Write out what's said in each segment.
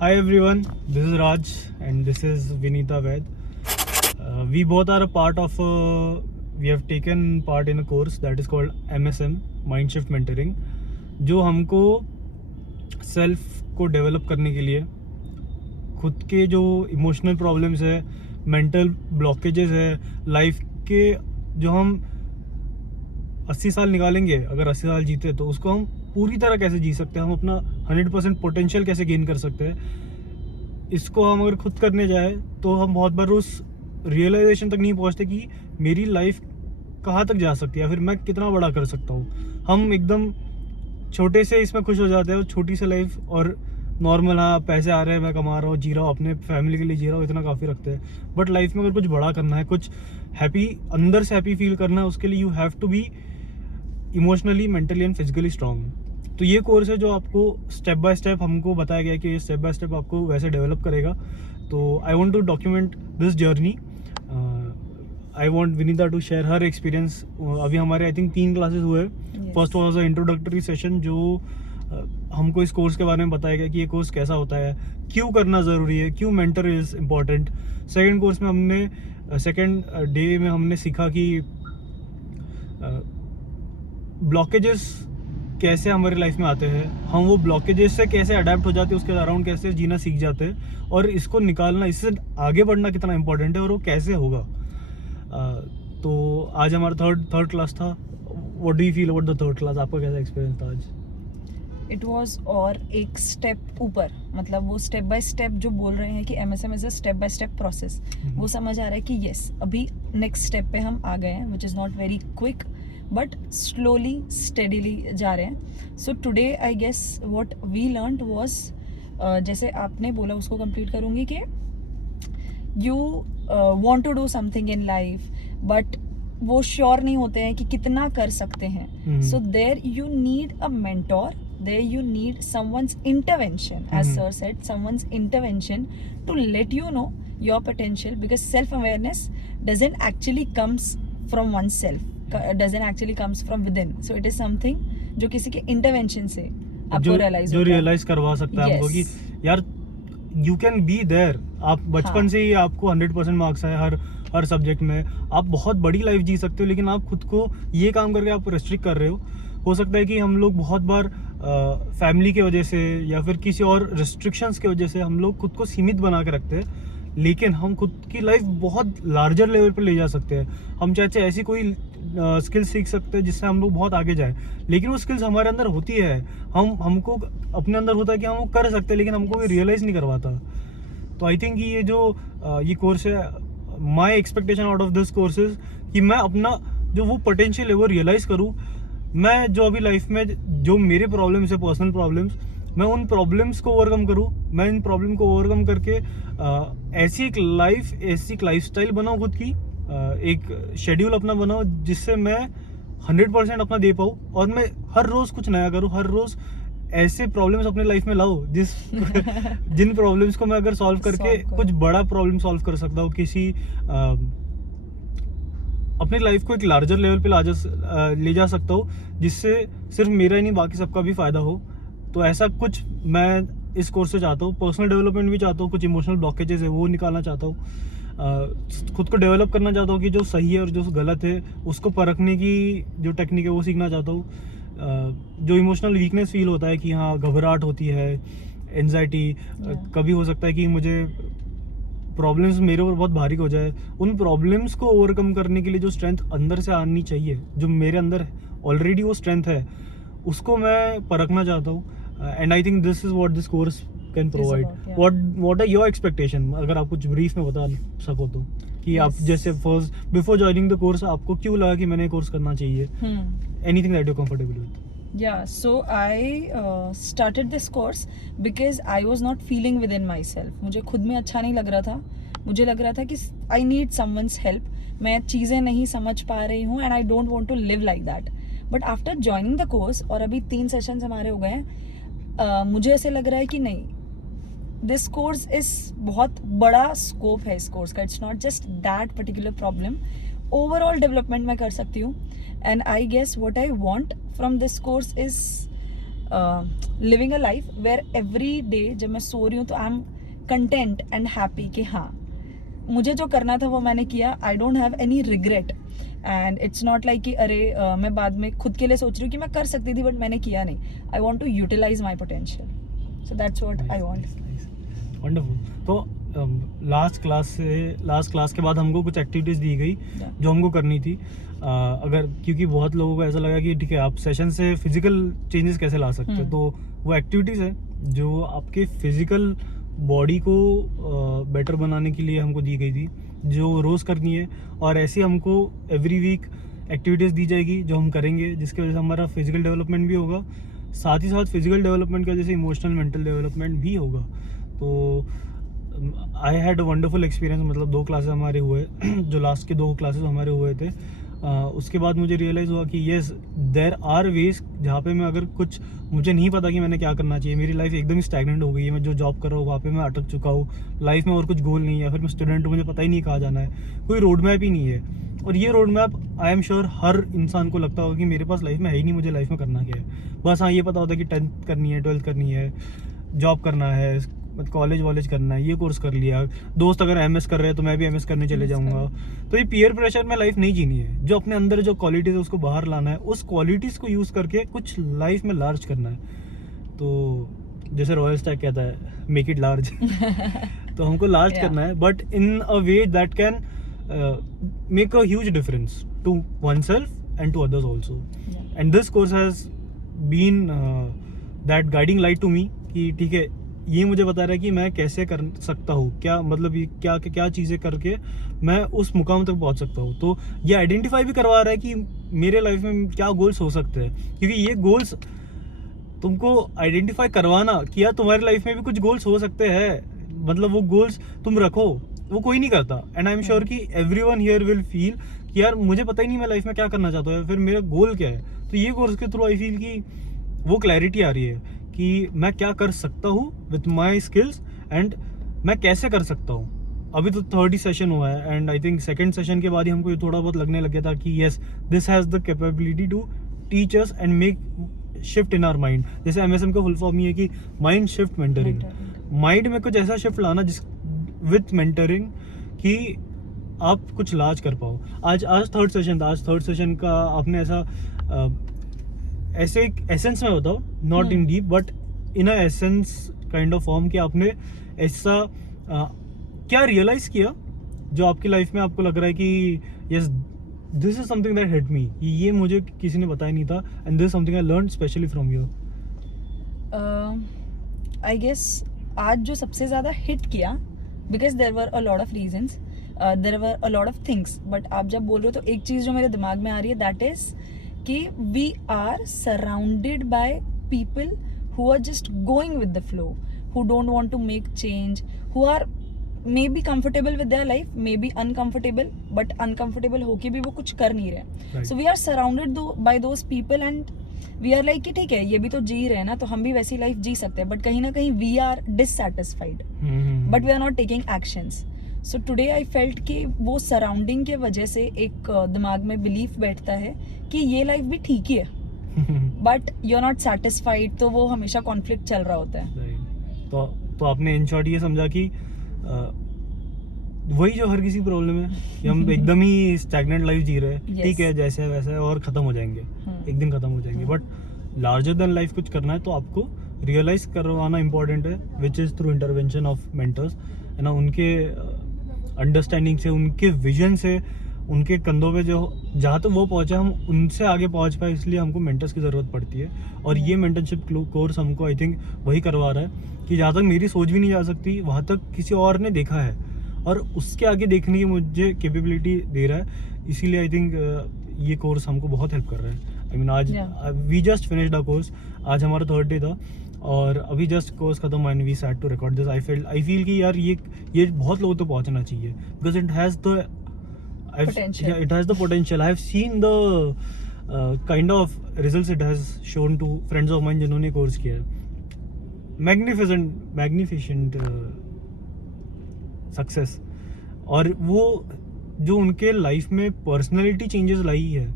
Hi everyone, this is Raj and this is Vinita Ved. We both are a part of we have taken part in a course that is called MSM, Mindshift Mentoring, जो हमको self को develop करने के लिए खुद के जो emotional problems है, मेंटल ब्लॉकेजेस है, लाइफ के जो हम 80 साल निकालेंगे, अगर 80 साल जीते तो उसको हम पूरी तरह कैसे जी सकते हैं, हम अपना 100% पोटेंशियल कैसे गेन कर सकते हैं, इसको हम अगर खुद करने जाए तो हम बहुत बार उस रियलाइजेशन तक नहीं पहुंचते कि मेरी लाइफ कहाँ तक जा सकती है, फिर मैं कितना बड़ा कर सकता हूँ। हम एकदम छोटे से इसमें खुश हो जाते हैं और छोटी सी लाइफ और नॉर्मल, हाँ पैसे आ रहे हैं, मैं कमा रहा हूँ, जी रहा हूँ, अपने फैमिली के लिए जी रहा हूँ, इतना काफ़ी रखते हैं। बट लाइफ में अगर कुछ बड़ा करना है, कुछ हैप्पी, अंदर से हैप्पी फील करना है, उसके लिए you have to be emotionally, mentally and physically strong. तो ये कोर्स है जो आपको स्टेप बाय स्टेप हमको बताया गया कि ये स्टेप बाय स्टेप आपको वैसे डेवलप करेगा। तो I want to document this journey. I want Vinita to share her experience. अभी हमारे आई थिंक 3 क्लासेस हुए। First was a introductory session जो हमको इस कोर्स के बारे में बताया गया कि ये कोर्स कैसा होता है, क्यों करना ज़रूरी है, क्यों mentor is important. Second course में हमने सेकेंड डे में हमने सीखा कि ब्लॉकेजेस कैसे हमारी लाइफ में आते हैं, हम वो ब्लॉकेजेस से कैसे अडेप्ट हो जाते हैं, उसके अराउंड कैसे जीना सीख जाते हैं, और इसको निकालना, इससे आगे बढ़ना कितना इंपॉर्टेंट है और वो कैसे होगा। तो आज हमारा थर्ड क्लास था। What do you feel about the third class? आपका कैसा एक्सपीरियंस था आज? इट वॉज और एक स्टेप ऊपर, मतलब वो स्टेप बाय स्टेप जो बोल रहे हैं कि MSM is a step by step process, वो समझ आ रहा है कि यस अभी नेक्स्ट स्टेप पे हम आ गए हैं, which is not very quick but slowly steadily जा रहे हैं। So today I guess what we learned was, जैसे आपने बोला उसको कंप्लीट करूँगी कि you want to do something in life but वो श्योर नहीं होते हैं कि कितना कर सकते हैं। So there you need a mentor, there you need someone's intervention, as sir said, someone's intervention to let you know your potential, because self awareness doesn't actually comes from oneself, doesn't actually comes from within, so it is something जो किसी के intervention से आपको जो realise करवा सकता है हमको कि यार यू कैन बी देयर। आप बचपन से ही आपको 100% मार्क्स है हर सब्जेक्ट में, आप बहुत बड़ी लाइफ जी सकते हो, लेकिन आप खुद को ये काम करके आप रेस्ट्रिक्ट कर रहे हो सकता है कि हम लोग बहुत बार फैमिली की वजह से या फिर किसी और रिस्ट्रिक्शंस की वजह से हम लोग खुद को सीमित बना के रखते हैं, लेकिन हम खुद की लाइफ बहुत लार्जर लेवल पर ले जा सकते हैं। हम चाहे ऐसी कोई स्किल्स सीख सकते हैं जिससे हम लोग बहुत आगे जाए, लेकिन वो स्किल्स हमारे अंदर होती है, हमको अपने अंदर होता है कि हम वो कर सकते हैं, लेकिन हमको रियलाइज़ नहीं करवाता। तो आई थिंक ये जो ये कोर्स है, my expectation out of this courses कि मैं अपना जो वो पोटेंशियल है वो रियलाइज़ करूँ। मैं जो अभी लाइफ में जो मेरे प्रॉब्लम्स है, पर्सनल प्रॉब्लम्स, मैं उन प्रॉब्लम्स को ओवरकम करूँ, मैं इन प्रॉब्लम को ओवरकम करके ऐसी एक लाइफस्टाइल बनाऊँ खुद की, एक शेड्यूल अपना बनाऊँ जिससे मैं 100% अपना दे पाऊँ, और मैं हर रोज़ कुछ नया करूँ, हर रोज़ ऐसे प्रॉब्लम्स अपने लाइफ में लाऊँ जिन प्रॉब्लम्स को मैं अगर सॉल्व करके कुछ बड़ा प्रॉब्लम सॉल्व कर सकता हूँ, किसी अपनी लाइफ को एक लार्जर लेवल पे ले जा सकता हूँ, जिससे सिर्फ मेरा ही नहीं बाकी सबका भी फ़ायदा हो। तो ऐसा कुछ मैं इस कोर्स से चाहता हूँ। पर्सनल डेवलपमेंट भी चाहता हूँ, कुछ इमोशनल ब्लॉकेजेस है वो निकालना चाहता हूँ, खुद को डेवलप करना चाहता हूँ कि जो सही है और जो गलत है उसको परखने की जो टेक्निक है वो सीखना चाहता हूँ। जो इमोशनल वीकनेस फील होता है कि हाँ घबराहट होती है, एनजाइटी, कभी हो सकता है कि मुझे प्रॉब्लम्स मेरे ऊपर बहुत भारी हो जाए, उन प्रॉब्लम्स को ओवरकम करने के लिए जो स्ट्रेंथ अंदर से आनी चाहिए, जो मेरे अंदर ऑलरेडी वो स्ट्रेंथ है, उसको मैं परखना चाहता हूँ। And I think this is what this course can provide. What are your expectation? अगर आप कुछ ब्रीफ में बता सको तो, कि आप जैसे first before joining the course आपको क्यों लगा कि मैंने कोर्स करना चाहिए? Anything that you comfortable with? Yeah, so I started this course because I was not feeling within myself. मुझे खुद में अच्छा नहीं लग रहा था, मुझे लग रहा था कि I need someone's help, मैं चीज़ें नहीं समझ पा रही हूँ and I don't want to live like that. But after joining the course, और अभी 3 सेशंस हमारे हो गए हैं, मुझे ऐसे लग रहा है कि नहीं, दिस कोर्स इस बहुत बड़ा स्कोप है इस कोर्स का, it's not just that particular problem, overall development मैं कर सकती हूँ। And I guess what I want from this course is living a life where every day जब मैं सो रही हूँ तो I am content and happy कि हाँ मुझे जो करना था वो मैंने किया. I don't have any regret and it's not like कि अरे मैं बाद में खुद के लिए सोच रही हूँ कि मैं कर सकती थी बट मैंने किया नहीं. I want to utilise my potential. So that's what I want. Wonderful. तो लास्ट क्लास के बाद हमको कुछ एक्टिविटीज़ दी गई जो हमको करनी थी. अगर क्योंकि बहुत लोगों को ऐसा लगा कि ठीक है आप सेशन से फिजिकल चेंजेस कैसे ला सकते हैं, तो वो एक्टिविटीज़ है जो आपके फिजिकल बॉडी को बेटर बनाने के लिए हमको दी गई थी, जो रोज़ करनी है. और ऐसे हमको एवरी वीक एक्टिविटीज़ दी जाएगी जो हम करेंगे, जिसकी वजह से हमारा फिजिकल डेवलपमेंट भी होगा, साथ ही साथ फिजिकल डेवलपमेंट की वजह से इमोशनल मेंटल डेवलपमेंट भी होगा. तो I had a wonderful experience. मतलब 2 क्लासेस हमारे हुए जो लास्ट के 2 क्लासेस हमारे हुए थे. उसके बाद मुझे रियलाइज़ हुआ कि येस देयर आर वेज जहाँ पे मैं अगर कुछ मुझे नहीं पता कि मैंने क्या करना चाहिए, मेरी लाइफ एकदम ही स्टैग्नेंट हो गई है, मैं जो जॉब कर रहा हूँ वहाँ पे मैं अटक चुका हूँ, लाइफ में और कुछ गोल नहीं है, फिर मैं स्टूडेंट हूँ, मुझे पता ही नहीं कहाँ जाना है, कोई रोड मैप ही नहीं है. और ये road map I am sure हर इंसान को लगता होगा कि मेरे पास लाइफ में है ही नहीं, मुझे लाइफ में करना क्या है. बस हाँ ये पता होता है कि 10th करनी है, 12th करनी है, जॉब करना है, कॉलेज करना है, ये कोर्स कर लिया, दोस्त अगर एमएस कर रहे हैं तो मैं भी एमएस करने चले जाऊंगा. तो ये पीयर प्रेशर में लाइफ नहीं जीनी है. जो अपने अंदर जो क्वालिटीज है उसको बाहर लाना है, उस क्वालिटीज को यूज करके कुछ लाइफ में लार्ज करना है. तो जैसे रॉयल स्टैग कहता है मेक इट लार्ज. तो हमको लार्ज करना है, but in a way that can make a huge difference to oneself and to others also. And this course has been that guiding light to me कि ठीक है ये मुझे बता रहा है कि मैं कैसे कर सकता हूँ, क्या मतलब ये क्या चीज़ें करके मैं उस मुकाम तक पहुँच सकता हूँ. तो ये आइडेंटिफाई भी करवा रहा है कि मेरे लाइफ में क्या गोल्स हो सकते हैं, क्योंकि ये गोल्स तुमको आइडेंटिफाई करवाना कि यार तुम्हारी लाइफ में भी कुछ गोल्स हो सकते हैं. मतलब वो गोल्स तुम रखो, वो कोई नहीं करता. एंड आई एम श्योर कि एवरीवन हियर विल फील कि यार मुझे पता ही नहीं मैं लाइफ में क्या करना चाहता हूँ, फिर मेरा गोल क्या है. तो ये कोर्स के थ्रू आई फील कि वो क्लैरिटी आ रही है कि मैं क्या कर सकता हूँ विथ माई स्किल्स एंड मैं कैसे कर सकता हूँ. अभी तो 3rd सेशन हुआ है and I think 2nd session के बाद ही हमको ये थोड़ा बहुत लगने लग गया था कि yes this has the capability to teach us and make shift in our mind. जैसे MSM का फुल फॉर्म ये है कि माइंड शिफ्ट मेंटरिंग. माइंड में कुछ ऐसा शिफ्ट लाना जिस विथ मेंटरिंग कि आप कुछ लार्ज कर पाओ. आज 3rd सेशन था. आज 3rd सेशन का आपने ऐसे एक एसेंस में बताओ, not in deep but in a essence kind of form कि आपने ऐसा क्या रियलाइज किया जो आपकी लाइफ में आपको लग रहा है कि yes this is something that hit me, ये मुझे किसी ने बताया नहीं था and this is something I learn specially from you. I guess आज जो सबसे ज़्यादा हिट किया because there were a lot of reasons, there were a lot of things, but आप जब बोल रहे हो तो एक चीज़ जो मेरे दिमाग में आ रही है दैट इज़ कि we are surrounded by people who are just going with the flow, who don't want to make change, who are maybe comfortable with their life, maybe uncomfortable, but uncomfortable होके भी वो कुछ कर नहीं रहे. So we are surrounded by those people and we are like कि ठीक है ये भी तो जी रहे हैं ना, तो हम भी वैसी लाइफ जी सकते हैं. बट कहीं ना कहीं we are dissatisfied but we are not taking actions. So today I felt कि वो सराउंडिंग के वजह से एक दिमाग में बिलीफ बैठता है कि ये लाइफ भी ठीक ही है but you are not satisfied, तो वो हमेशा कॉन्फ्लिक्ट चल रहा होता है. तो आपने इन शॉर्ट ये समझा कि वही जो हर किसी प्रॉब्लम है कि हम एकदम ही स्टैग्नेंट लाइफ जी रहे हैं. ठीक है जैसे वैसे और खत्म हो जाएंगे, एक दिन खत्म हो जाएंगे. बट लार्जर देन लाइफ कुछ करना है तो आपको रियलाइज करवाना इंपॉर्टेंट है, which is through intervention of mentors, है ना. उनके अंडरस्टैंडिंग से, उनके विजन से, उनके कंधों पे जो जहाँ तक वो पहुँचे हम उनसे आगे पहुँच पाए, इसलिए हमको मेंटर्स की ज़रूरत पड़ती है. और ये मेंटरशिप कोर्स हमको आई थिंक वही करवा रहा है कि जहाँ तक मेरी सोच भी नहीं जा सकती वहाँ तक किसी और ने देखा है और उसके आगे देखने की मुझे कैपेबिलिटी दे रहा है. इसीलिए आई थिंक ये कोर्स हमको बहुत हेल्प कर रहा है. आई मीन आज we just finished a course, आज हमारा 3rd डे था और अभी जस्ट कोर्स खत्म and we set to record this. I feel कि यार ये बहुत लोगों तक पहुंचना चाहिए because it has the potential. I have seen the kind of results it has shown to friends of mine जिन्होंने कोर्स किया है. Magnificent success. और वो जो उनके लाइफ में पर्सनैलिटी चेंजेस लाई है,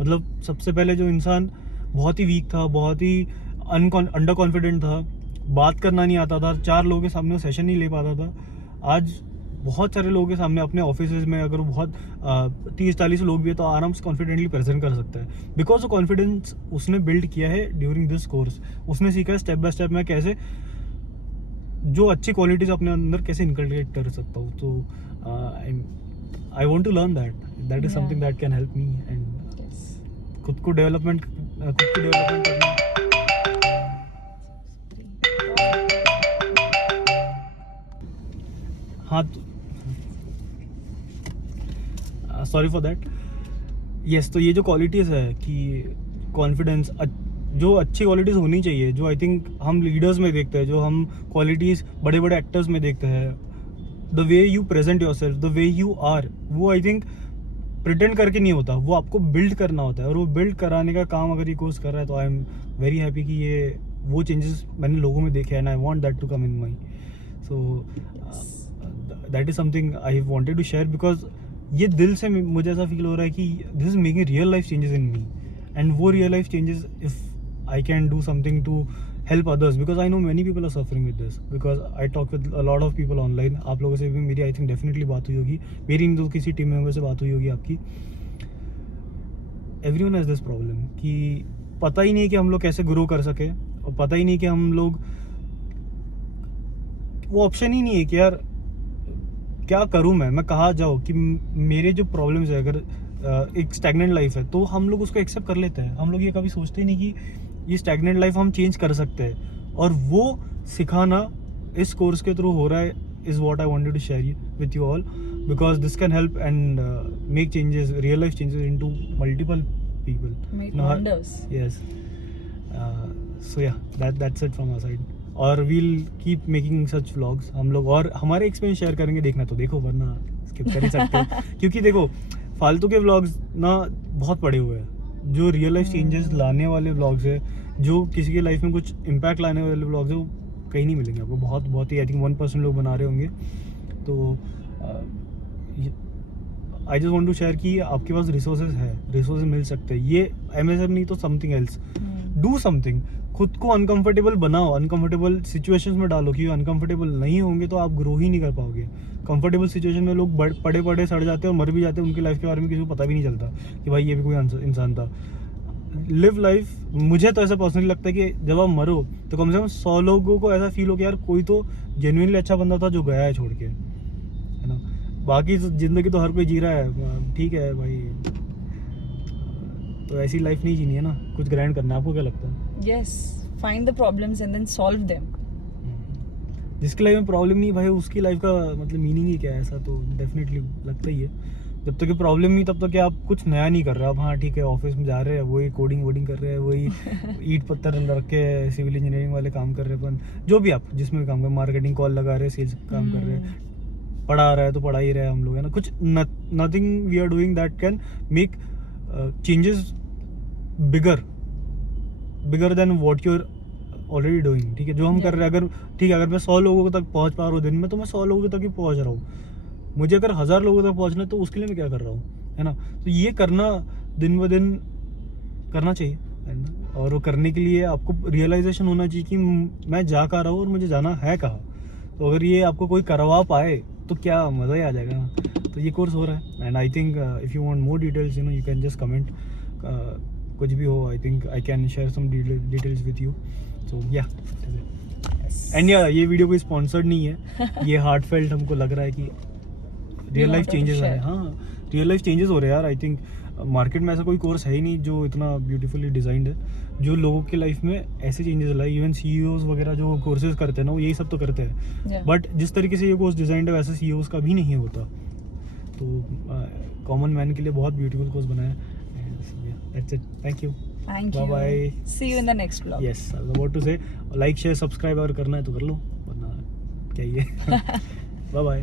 मतलब सबसे पहले जो इंसान बहुत ही वीक था, बहुत ही अंडर कॉन्फिडेंट था, बात करना नहीं आता था, 4 लोगों के सामने सेशन नहीं ले पाता था। आज बहुत सारे लोगों के सामने अपने ऑफिसेज में अगर बहुत 30-40 लोग भी है तो आराम से कॉन्फिडेंटली प्रेजेंट कर सकता है, बिकॉज कॉन्फिडेंस उसने बिल्ड किया है ड्यूरिंग दिस कोर्स। उसने सीखा है स्टेप बाय स्टेप मैं कैसे जो अच्छी क्वालिटीज अपने अंदर कैसे इनकलकेट कर सकता हूँ। तो I want to learn that is something that can help me and खुद की डेवलपमेंट करना। हाँ, सॉरी फॉर दैट। यस, तो ये जो क्वालिटीज़ है कि कॉन्फिडेंस, जो अच्छी क्वालिटीज़ होनी चाहिए, जो आई थिंक हम लीडर्स में देखते हैं, जो हम क्वालिटीज़ बड़े बड़े एक्टर्स में देखते हैं, the way you present yourself, the way you are, वो आई थिंक प्रिटेंड करके नहीं होता, वो आपको बिल्ड करना होता है। और वो बिल्ड कराने का काम अगर ये कोर्स कर रहा है तो आई एम वेरी हैप्पी कि ये वो चेंजेस मैंने लोगों में देखे and I want that to come in my. So that is something I wanted to share, because ये दिल से मुझे ऐसा फील हो रहा है कि this is making real life changes in me, and वो real life changes if I can do something to help others, because I know many people are suffering with this, because I talk with a lot of people online। आप लोगों से भी मेरी I think definitely बात हुई होगी, मेरी नहीं तो किसी टीम मेंबर से बात हुई होगी आपकी। एवरीवन हैज़ दिस प्रॉब्लम कि पता ही नहीं कि हम लोग कैसे ग्रो कर सके, और पता ही नहीं कि हम लोग, वो ऑप्शन ही नहीं है कि यार क्या करूँ मैं कहाँ जाऊँ, कि मेरे जो प्रॉब्लम्स है, अगर एक स्टैग्नेंट लाइफ है तो हम लोग उसको एक्सेप्ट कर लेते हैं। हम लोग ये कभी सोचते ही नहीं कि ये स्टैग्नेंट लाइफ हम चेंज कर सकते हैं, और वो सिखाना इस कोर्स के थ्रू हो रहा है, is what I wanted to share with you all, because this can help and make changes, real life changes into multiple people. Yes, so yeah that's it from our side, और we'll keep making such vlogs. हम लोग और हमारे experience share करेंगे, देखना तो देखो, वरना स्किप कर ही सकते हो। क्योंकि देखो फालतू के व्लॉग्स ना बहुत पड़े हुए हैं, जो रियल लाइफ चेंजेस लाने वाले व्लॉग्स है, जो किसी के लाइफ में कुछ इम्पैक्ट लाने वाले व्लॉग्स है, वो कहीं नहीं मिलेंगे आपको। बहुत ही आई थिंक 1% लोग बना रहे होंगे। तो I just want to share कि आपके पास रिसोर्सेज मिल सकते हैं। ये MSM नहीं तो समथिंग एल्स, डू समथिंग, खुद को अनकंफर्टेबल बनाओ, अनकंफर्टेबल सिचुएशंस में डालो, क्योंकि अनकंफर्टेबल नहीं होंगे तो आप ग्रो ही नहीं कर पाओगे। कंफर्टेबल सिचुएशन में लोग पड़े सड़ जाते हैं और मर भी जाते हैं, उनकी लाइफ के बारे में किसी को पता भी नहीं चलता कि भाई ये भी कोई इंसान था। लिव लाइफ, मुझे तो ऐसा पर्सनली लगता है कि जब आप मरो तो कम से कम 100 लोगों को ऐसा फील हो कि यार कोई तो जेन्युइनली अच्छा बंदा था जो गया है छोड़ के, है ना। बाकी ज़िंदगी तो हर कोई जी रहा है, ठीक है भाई, तो ऐसी लाइफ नहीं जीनी है ना, कुछ ग्रैंड करना है। आपको क्या लगता है? Yes, find the problems and then solve them. जिसकी लाइफ में प्रॉब्लम नहीं भाई, उसकी लाइफ का मतलब मीनिंग ही क्या है, ऐसा तो डेफिनेटली लगता ही है। जब तक प्रॉब्लम नहीं तब तक आप कुछ नया नहीं कर रहे। आप हाँ ठीक है, ऑफिस में जा रहे हैं, वही कोडिंग वोडिंग कर रहे हैं, वही ईट पत्थर रख के सिविल इंजीनियरिंग वाले काम कर रहे हैं, जो भी आप जिसमें भी काम कर, मार्केटिंग कॉल लगा रहे हैं, सेल्स काम कर रहे हैं, पढ़ा रहा है तो पढ़ा ही रहे हम लोग, है ना। कुछ nothing we are doing that can make changes bigger than what you are already doing. ठीक है, जो हम कर रहे हैं, अगर ठीक है, अगर मैं 100 लोगों तक पहुंच पा रहा हूँ दिन में, तो मैं 100 लोगों तक ही पहुंच रहा हूँ। मुझे अगर 1000 लोगों तक पहुंचना है तो उसके लिए मैं क्या कर रहा हूँ, है ना। तो ये करना दिन ब दिन करना चाहिए, है ना। और वो करने के लिए आपको रियलाइजेशन होना चाहिए कि मैं जा कहाँ रहा हूँ और मुझे जाना है कहाँ। तो अगर ये आपको कोई करवा पाए तो क्या मज़ा ही आ जाएगा ना। तो ये कोर्स हो रहा है, and I think if you want more details, you know, you can just comment, कुछ भी हो, I think I can share some details with you. So yeah and या ये वीडियो कोई स्पॉन्सर्ड नहीं है, ये हार्टफेल्ट हमको लग रहा है कि रियल लाइफ चेंजेस हो रहे हैं। हाँ, रियल लाइफ चेंजेस हो रहे हैं यार। आई थिंक मार्केट में ऐसा कोई कोर्स है ही नहीं जो इतना ब्यूटीफुली डिजाइंड है, जो लोगों की लाइफ में ऐसे चेंजेस लाए। इवन CEOs वगैरह जो कोर्सेज करते हैं ना, वो यही सब तो करते हैं, बट जिस तरीके से ये कोर्स डिजाइंड है वैसे CEOs का भी नहीं होता। तो कॉमन मैन के लिए बहुत ब्यूटीफुल कोर्स बनाया है। That's it. Thank you. Thank you. Bye-bye. See you in the next vlog. Yes, I was about to say, like, share, subscribe अगर करना है तो कर लो, वरना क्या ही है। Bye bye.